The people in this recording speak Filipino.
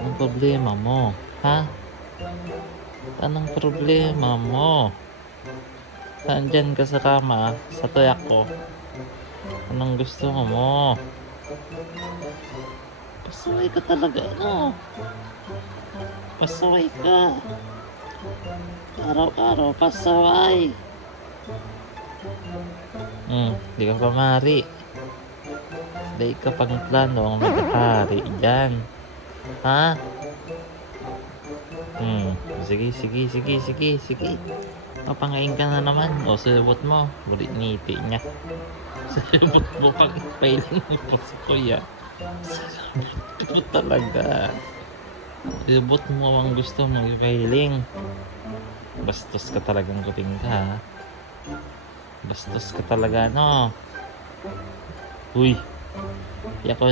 Anong problema mo? Ha? Anong problema mo? Nandyan ka sa kama, sa tuyak ko. Anong gusto mo? Pasaway ka talaga, ano? Pasaway ka. Araw-araw, pasaway. Di ka pa mari. Di ka pang plano ang mag-hari dyan. Ha? Sige. Mapangain ka na naman. O, silbot mo. Bulit ngiti niya. Silbot mo pag pailing mo si kuya. Silbot mo talaga. Silbot mo ang gusto mong ipailing. Bastos ka talagang kuting ka, ha? Bastos ka talaga, no? Uy. Di ako